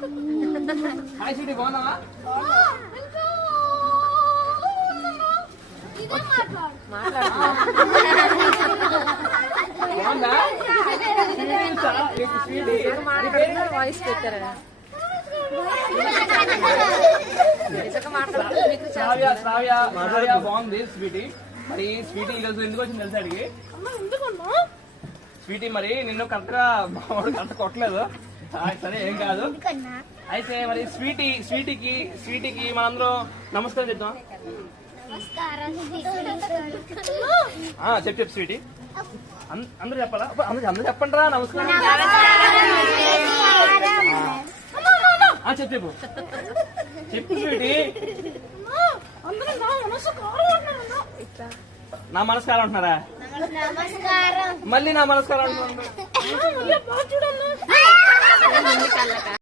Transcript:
Hi Sweety, బాగున్నావా? బాగుందా? Voice పెట్టారా? శ్రావ్య బాగుంది స్వీటీ. మరి స్వీటీ ఈరోజు ఎందుకు వచ్చింది తెలుసా అడిగి? స్వీటీ మరి నిన్ను కరెక్ట్ గా కరెక్ట్ కొట్టలేదు, సరే ఏం కాదు. అయితే మరి స్వీటీకి మనందరం నమస్కారం చెప్తాం. చెప్పు స్వీటీ, అందరూ చెప్పాలా? అందరూ చెప్పండి రా నమస్కారం. చెప్పు చెప్పు స్వీటీ. నా నమస్కారం అంటున్నారా? మళ్ళీ నా నమస్కారం అంటున్నారు.